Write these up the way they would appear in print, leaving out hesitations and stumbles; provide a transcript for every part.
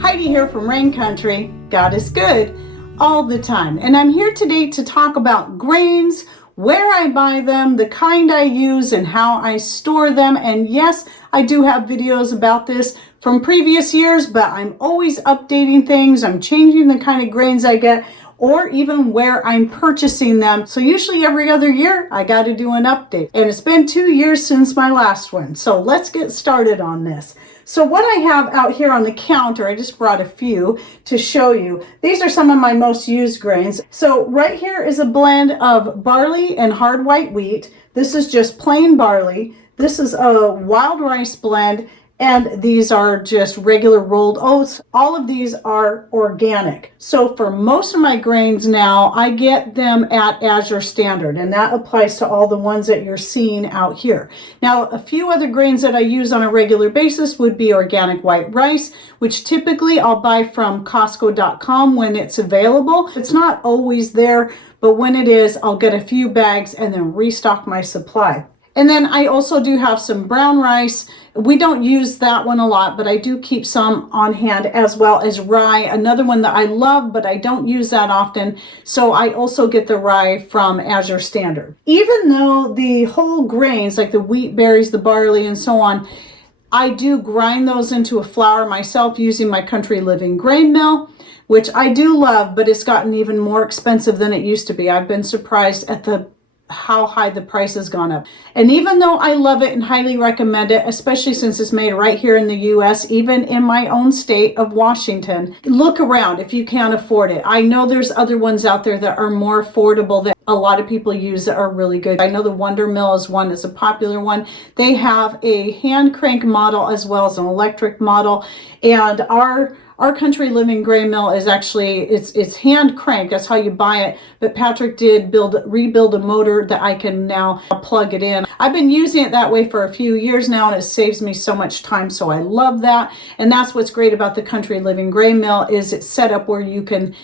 Heidi here from Rain Country. God is good all the time. And I'm here today to talk about grains, where I buy them, the kind I use, and how I store them. And yes, I do have videos about this from previous years, but I'm always updating things. I'm changing the kind of grains I get, or even where I'm purchasing them. So usually every other year, I got to do an update. And it's been 2 years since my last one. So let's get started on this. So what I have out here on the counter, I just brought a few to show you. These are some of my most used grains. So right here is a blend of barley and hard white wheat. This is just plain barley. This is a wild rice blend. And these are just regular rolled oats. All of these are organic. So for most of my grains now, I get them at Azure Standard, and that applies to all the ones that you're seeing out here. Now, a few other grains that I use on a regular basis would be organic white rice, which typically I'll buy from Costco.com when it's available. It's not always there, but when it is, I'll get a few bags and then restock my supply. And then I also do have some brown rice. We don't use that one a lot, but I do keep some on hand, as well as rye, another one that I love, but I don't use that often. So I also get the rye from Azure Standard. Even though the whole grains, like the wheat, berries, the barley, and so on, I do grind those into a flour myself using my Country Living grain mill, which I do love, but it's gotten even more expensive than it used to be. I've been surprised at how high the price has gone up. And even though I love it and highly recommend it, especially since it's made right here in the US, even in my own state of Washington, look around if you can't afford it. I know there's other ones out there that are more affordable that a lot of people use that are really good. I know the Wonder Mill is one, is a popular one. They have a hand crank model as well as an electric model. And our Country Living grain mill is actually, it's hand cranked. That's how you buy it. But Patrick did rebuild a motor that I can now plug it in. I've been using it that way for a few years now, and it saves me so much time. So I love that. And that's what's great about the Country Living grain mill, is it's set up where you can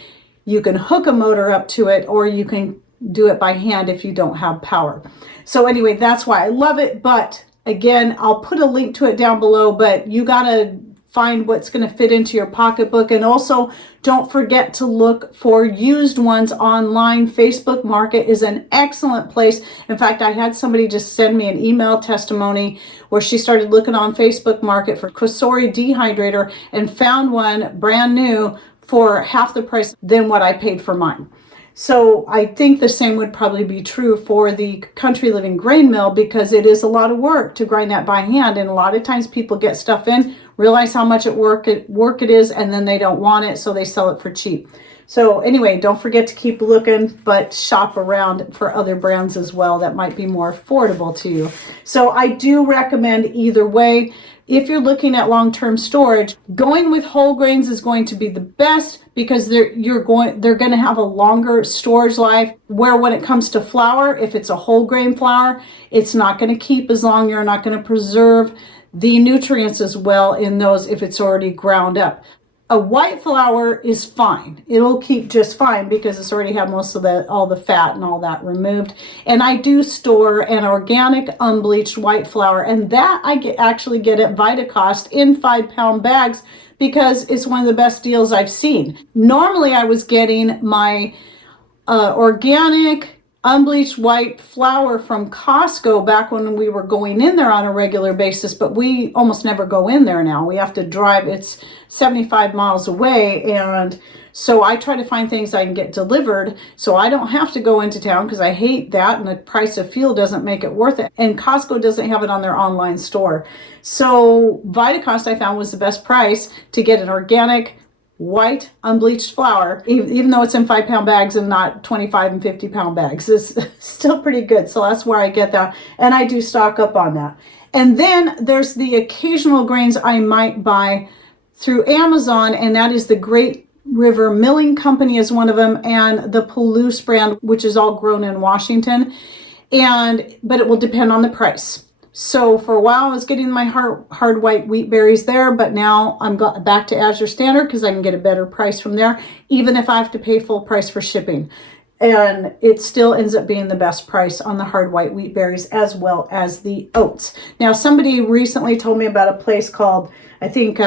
hook a motor up to it, or you can do it by hand if you don't have power. So anyway, that's why I love it. But again, I'll put a link to it down below, but you gotta find what's going to fit into your pocketbook. And also don't forget to look for used ones online. Facebook Market is an excellent place. In fact, I had somebody just send me an email testimony where she started looking on Facebook Market for Cosori dehydrator and found one brand new for half the price than what I paid for mine. So I think the same would probably be true for the Country Living grain mill, because it is a lot of work to grind that by hand. And a lot of times people get stuff in, realize how much work it is, and then they don't want it, so they sell it for cheap. So anyway, don't forget to keep looking, but shop around for other brands as well that might be more affordable to you. So I do recommend either way. If you're looking at long-term storage, going with whole grains is going to be the best, because they're going to have a longer storage life. Where when it comes to flour, if it's a whole grain flour, it's not going to keep as long. You're not going to preserve the nutrients as well in those if it's already ground up. A white flour is fine. It'll keep just fine because it's already had most of all the fat and all that removed. And I do store an organic unbleached white flour, and that I actually get at Vitacost in 5-pound bags, because it's one of the best deals I've seen. Normally I was getting my organic unbleached white flour from Costco back when we were going in there on a regular basis, but we almost never go in there now. We have to drive, it's 75 miles away, and so I try to find things I can get delivered so I don't have to go into town, because I hate that, and the price of fuel doesn't make it worth it. And Costco doesn't have it on their online store. So Vitacost I found was the best price to get an organic white unbleached flour, even though it's in 5-pound bags and not 25 and 50-pound bags. It's still pretty good. So that's where I get that, and I do stock up on that. And then there's the occasional grains I might buy through Amazon, and that is the Great River Milling Company is one of them, and the Palouse brand, which is all grown in Washington. But it will depend on the price. So for a while I was getting my hard white wheat berries there, but now I'm back to Azure Standard because I can get a better price from there, even if I have to pay full price for shipping. And it still ends up being the best price on the hard white wheat berries as well as the oats. Now, somebody recently told me about a place called, I think,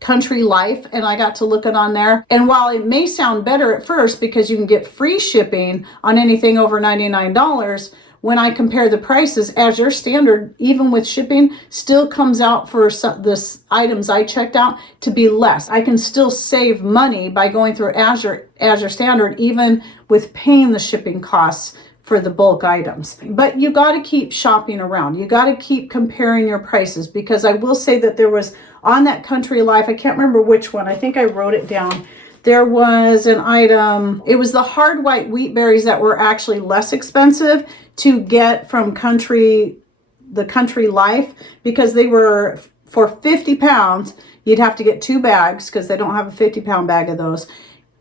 Country Life, and I got to look it on there. And while it may sound better at first because you can get free shipping on anything over $99, when I compare the prices, Azure Standard, even with shipping, still comes out for the items I checked out to be less. I can still save money by going through Azure Standard, even with paying the shipping costs for the bulk items. But you got to keep shopping around. You got to keep comparing your prices, because I will say that there was on that Country Life, I can't remember which one, I think I wrote it down. There was an item, it was the hard white wheat berries that were actually less expensive to get from the Country Life, because they were for 50 pounds, you'd have to get 2 bags because they don't have a 50-pound bag of those.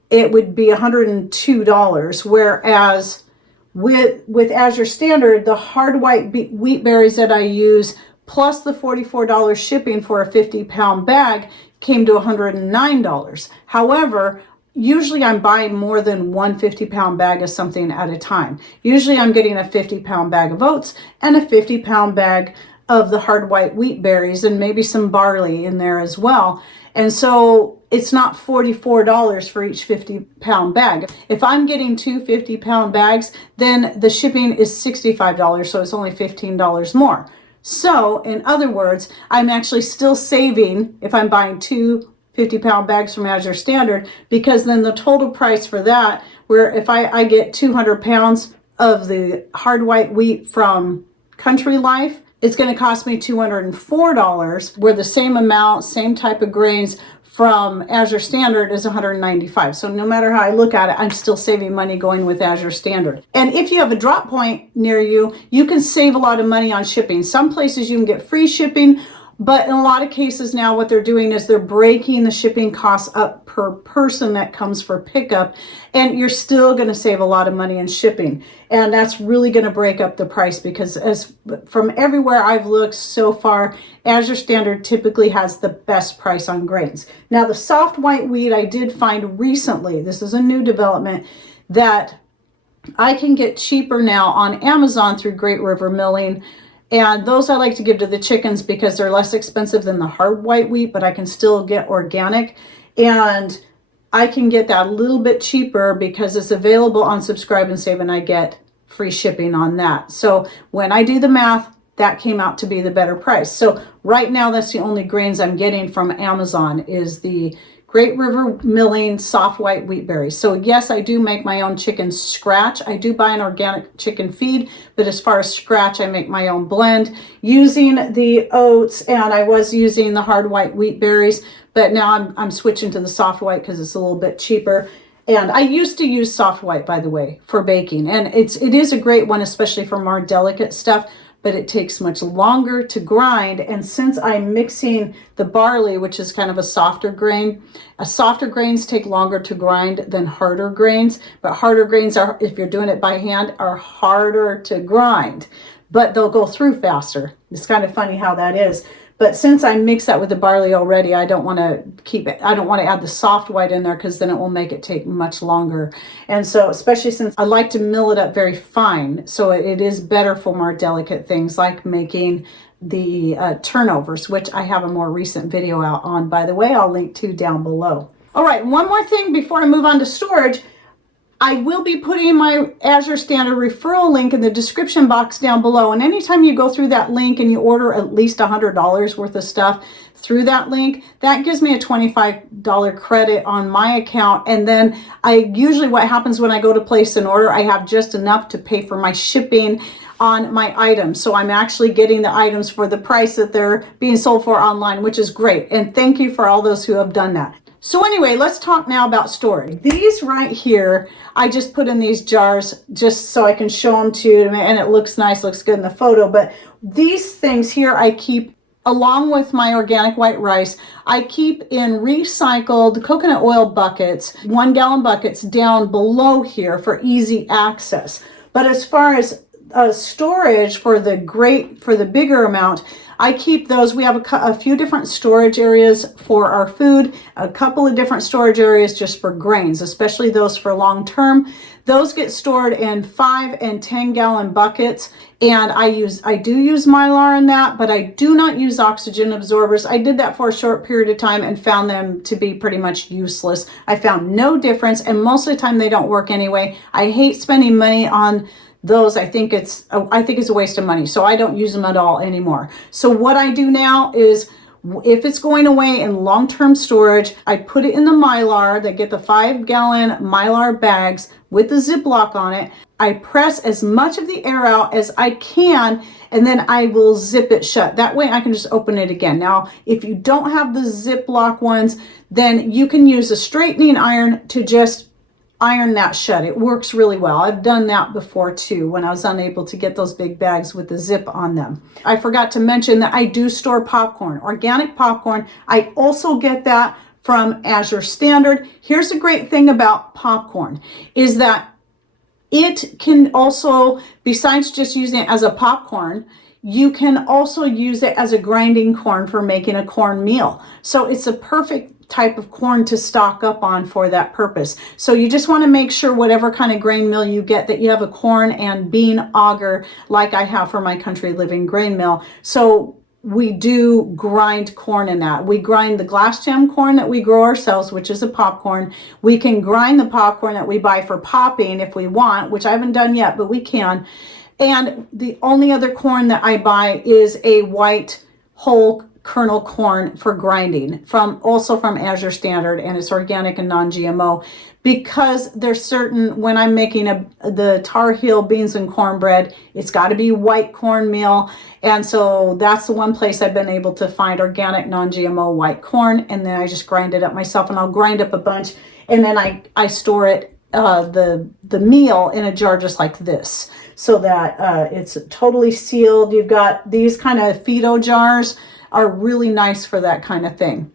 It would be $102, whereas with Azure Standard, the hard white wheat berries that I use plus the $44 shipping for a 50-pound bag came to $109. However, usually I'm buying more than one 50-pound bag of something at a time. Usually I'm getting a 50-pound bag of oats and a 50-pound bag of the hard white wheat berries and maybe some barley in there as well. And so it's not $44 for each 50-pound bag. If I'm getting two 50-pound bags, then the shipping is $65, so it's only $15 more. So in other words, I'm actually still saving if I'm buying two 50-pound bags from Azure Standard, because then the total price for that, where if I get 200 pounds of the hard white wheat from Country Life, it's going to cost me $204, where the same amount, same type of grains from Azure Standard is $195. So no matter how I look at it, I'm still saving money going with Azure Standard. And if you have a drop point near you, you can save a lot of money on shipping. Some places you can get free shipping, but in a lot of cases now what they're doing is they're breaking the shipping costs up per person that comes for pickup, and you're still going to save a lot of money in shipping. And that's really going to break up the price, because as from everywhere I've looked so far, Azure Standard typically has the best price on grains. Now the soft white wheat I did find recently, this is a new development, that I can get cheaper now on Amazon through Great River Milling. And those I like to give to the chickens because they're less expensive than the hard white wheat, but I can still get organic. And I can get that a little bit cheaper because it's available on Subscribe and Save, and I get free shipping on that. So when I do the math, that came out to be the better price. So right now, that's the only grains I'm getting from Amazon is the Great River Milling soft white wheat berries. So yes, I do make my own chicken scratch. I do buy an organic chicken feed, but as far as scratch, I make my own blend using the oats, and I was using the hard white wheat berries, but now I'm switching to the soft white because it's a little bit cheaper. And I used to use soft white, by the way, for baking, and it is a great one, especially for more delicate stuff, but it takes much longer to grind. And since I'm mixing the barley, which is kind of a softer grain, softer grains take longer to grind than harder grains, but harder grains are, if you're doing it by hand, are harder to grind, but they'll go through faster. It's kind of funny how that is. But since I mix that with the barley already, I don't want to keep it. I don't want to add the soft white in there because then it will make it take much longer. And so, especially since I like to mill it up very fine, so it is better for more delicate things like making the turnovers, which I have a more recent video out on, by the way, I'll link to down below. All right, one more thing before I move on to storage. I will be putting my Azure Standard referral link in the description box down below. And anytime you go through that link and you order at least $100 worth of stuff through that link, that gives me a $25 credit on my account. And then usually what happens when I go to place an order, I have just enough to pay for my shipping on my items. So I'm actually getting the items for the price that they're being sold for online, which is great. And thank you for all those who have done that. So anyway, let's talk now about storage. These right here, I just put in these jars just so I can show them to you, and it looks nice, looks good in the photo. But these things here I keep, along with my organic white rice, I keep in recycled coconut oil buckets, 1 gallon buckets down below here for easy access. But as far as storage for the bigger amount, I keep those. We have a few different storage areas for our food, a couple of different storage areas just for grains, especially those for long term. Those get stored in 5 and 10 gallon buckets, and I do use Mylar in that, but I do not use oxygen absorbers. I did that for a short period of time and found them to be pretty much useless. I found no difference, and most of the time they don't work anyway. I hate spending money on those. I think it's a waste of money, so I don't use them at all anymore. So what I do now is, if it's going away in long-term storage, I put it in the Mylar. They get the 5 gallon Mylar bags with the Ziploc on it. I press as much of the air out as I can, and then I will zip it shut. That way I can just open it again. Now, if you don't have the Ziploc ones, then you can use a straightening iron to just iron that shut. It works really well. I've done that before too, when I was unable to get those big bags with the zip on them. I forgot to mention that I do store popcorn, organic popcorn. I also get that from Azure Standard. Here's the great thing about popcorn is that it can also, besides just using it as a popcorn, you can also use it as a grinding corn for making a corn meal. So it's a perfect type of corn to stock up on for that purpose. So you just want to make sure whatever kind of grain mill you get, that you have a corn and bean auger like I have for my Country Living grain mill. So we do grind corn in that. We grind the glass gem corn that we grow ourselves, which is a popcorn. We can grind the popcorn that we buy for popping if we want, which I haven't done yet, but we can. And the only other corn that I buy is a white whole kernel corn for grinding, also from Azure Standard, and it's organic and non-GMO, because there's certain, when I'm making the Tar Heel beans and cornbread, it's got to be white cornmeal, and so that's the one place I've been able to find organic non-GMO white corn, and then I just grind it up myself, and I'll grind up a bunch, and then I store it, the meal, in a jar just like this, so that it's totally sealed. You've got these kind of Fido jars are really nice for that kind of thing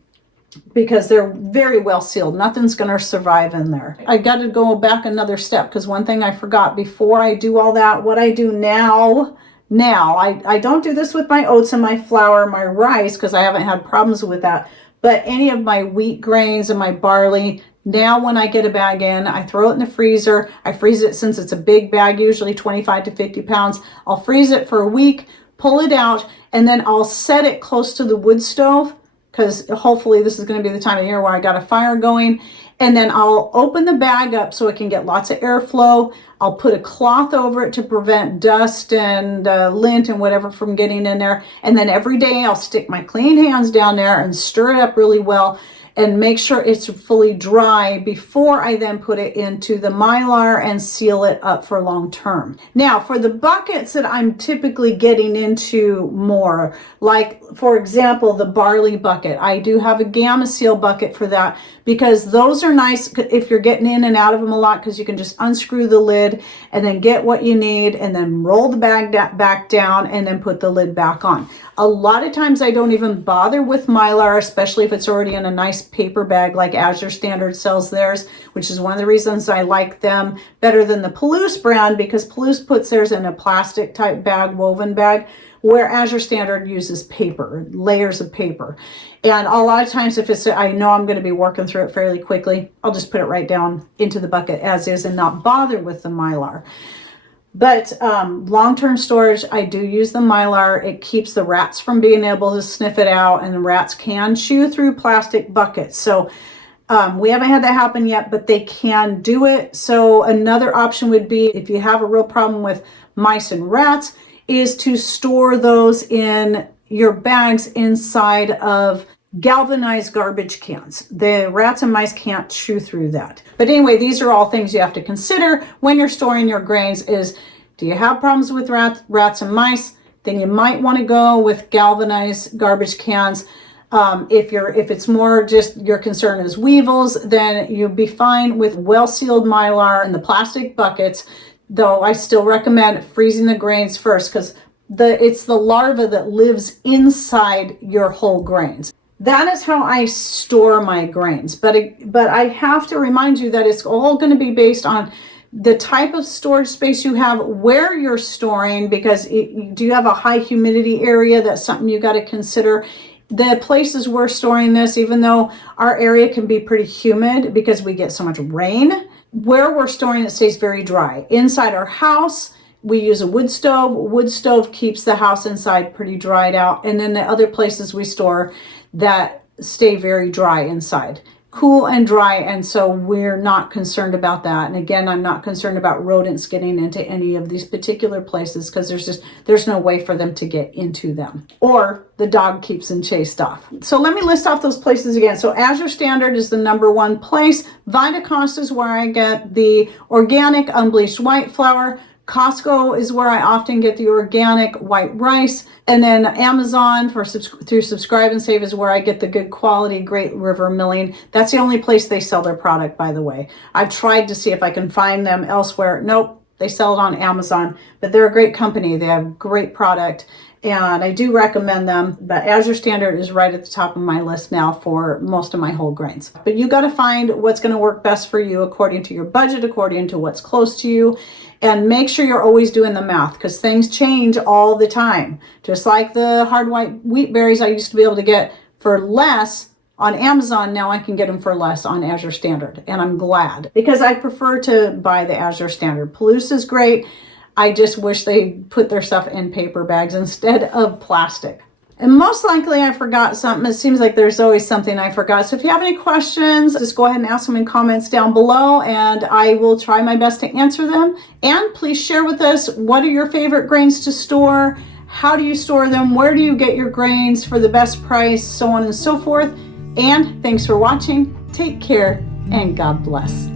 because they're very well sealed. Nothing's going to survive in there. I got to go back another step, because one thing I forgot before I do all that, what I do now, I don't do this with my oats and my flour, my rice, because I haven't had problems with that, but any of my wheat grains and my barley, now when I get a bag in, I throw it in the freezer. I freeze it, since it's a big bag, usually 25 to 50 pounds. I'll freeze it for a week, pull it out, and then I'll set it close to the wood stove, because hopefully this is going to be the time of year where I got a fire going. And then I'll open the bag up so it can get lots of airflow. I'll put a cloth over it to prevent dust and lint and whatever from getting in there. And then every day I'll stick my clean hands down there and stir it up really well and make sure it's fully dry before I then put it into the Mylar and seal it up for long term. Now, for the buckets that I'm typically getting into more, like for example, the barley bucket, I do have a Gamma Seal bucket for that, because those are nice if you're getting in and out of them a lot, because you can just unscrew the lid and then get what you need and then roll the bag back down and then put the lid back on. A lot of times I don't even bother with Mylar, especially if it's already in a nice paper bag like Azure Standard sells theirs, which is one of the reasons I like them better than the Palouse brand, because Palouse puts theirs in a plastic type bag, woven bag, where Azure Standard uses paper, layers of paper. And a lot of times if I know I'm going to be working through it fairly quickly, I'll just put it right down into the bucket as is and not bother with the Mylar. But long-term storage, I do use the Mylar. It keeps the rats from being able to sniff it out, and the rats can chew through plastic buckets. So we haven't had that happen yet, but they can do it. So another option would be, if you have a real problem with mice and rats, is to store those in your bags inside of galvanized garbage cans. The rats and mice can't chew through that. But anyway, these are all things you have to consider when you're storing your grains. Is, do you have problems with rats and mice? Then you might want to go with galvanized garbage cans. If it's more just your concern is weevils, then you'll be fine with well-sealed Mylar and the plastic buckets, though I still recommend freezing the grains first, because it's the larva that lives inside your whole grains. That is how I store my grains. But I have to remind you that it's all going to be based on the type of storage space you have, where you're storing, because do you have a high humidity area? That's something you got to consider. The places we're storing this, even though our area can be pretty humid because we get so much rain, where we're storing it stays very dry. Inside our house, we use a wood stove. Wood stove keeps the house inside pretty dried out. And then the other places we store that stay very dry inside. Cool and dry, and so we're not concerned about that. And again, I'm not concerned about rodents getting into any of these particular places because there's no way for them to get into them, or the dog keeps them chased off. So let me list off those places again. So Azure Standard is the #1 place. Vitacost is where I get the organic unbleached white flour. Costco is where I often get the organic white rice. And then Amazon through Subscribe and Save is where I get the good quality Great River Milling. That's the only place they sell their product, by the way. I've tried to see if I can find them elsewhere. Nope, they sell it on Amazon, but they're a great company. They have great product and I do recommend them. But Azure Standard is right at the top of my list now for most of my whole grains. But you got to find what's going to work best for you according to your budget, according to what's close to you. And make sure you're always doing the math because things change all the time. Just like the hard white wheat berries I used to be able to get for less on Amazon, now I can get them for less on Azure Standard. And I'm glad because I prefer to buy the Azure Standard. Palouse is great. I just wish they put their stuff in paper bags instead of plastic. And most likely I forgot something. It seems like there's always something I forgot. So if you have any questions, just go ahead and ask them in comments down below and I will try my best to answer them. And please share with us, what are your favorite grains to store? How do you store them? Where do you get your grains for the best price? So on and so forth. And thanks for watching. Take care and God bless.